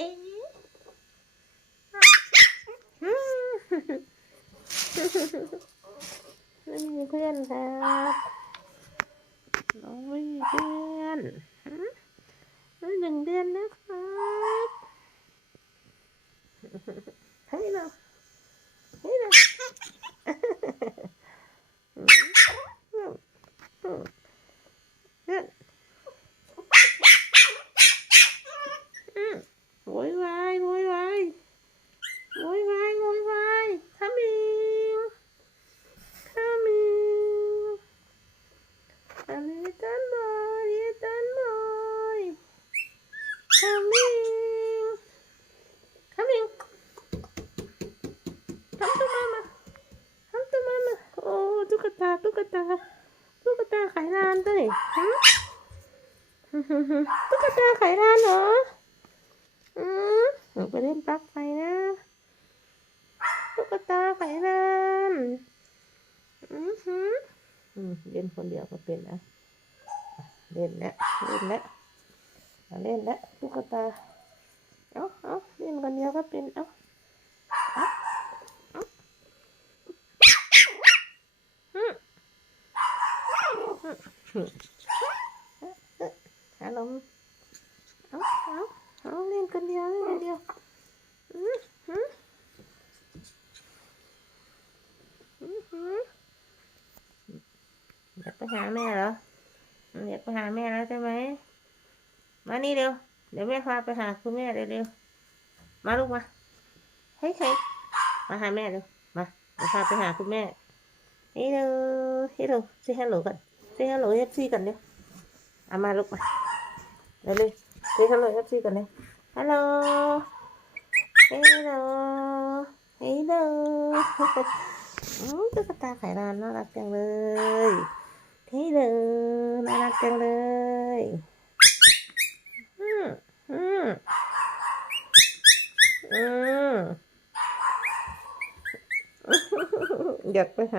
ไม่มีเพื่อนครับน้องไม่มีเพื่อนน้องหนึ่งเดือนนะครับให้เราให้เรา Coming. Coming. Come to mama. Come to mama. โอ้ตุ๊กตาตุ๊กตาตุ๊กตาไขลานด้วยฮะตุ๊กตาไขลานเหรออืมหนูไปเล่นปลั๊กไฟนะตุ๊กตาไขลานอือหืออืมเล่นคนเดียวก็เป็นนะเล่นแล้วเล่นแล้วอะ เล่นแล้วตุ๊กตา เอาเอาเล่นคนเดียวก็เป็น เอาเอาเอาอืมอืมอืมอาเอาเอาเอาเล่นคนเดียวเล่นคนเดียวอืมอืมอืมอืมอยากไปหาแม่เหรออยากไปหาแม่แล้วใช่ไหม มานี่เร็ว เดี๋ยวแม่พาไปหาคุณแม่เร็วๆ มาลูกมา เฮ้ยเฮ้ยมาหาแม่เร็ว มาเดี๋ยวพาไปหาคุณแม่เฮ้ยเร็วเฮ้ยเร็วซีฮัลโหลกันซีฮัลโหลเอฟซีกันเร็วเอามาลูกมาเร็วเลยซีฮัลโหลเอฟซีกันเร็วฮัลโหลเฮ้ยเร็วเฮ้ยเร็วอืมตุ๊กตาไขลานน่ารักจังเลยเท่เลยน่ารักจังเลยอืมอืม อยากไปหา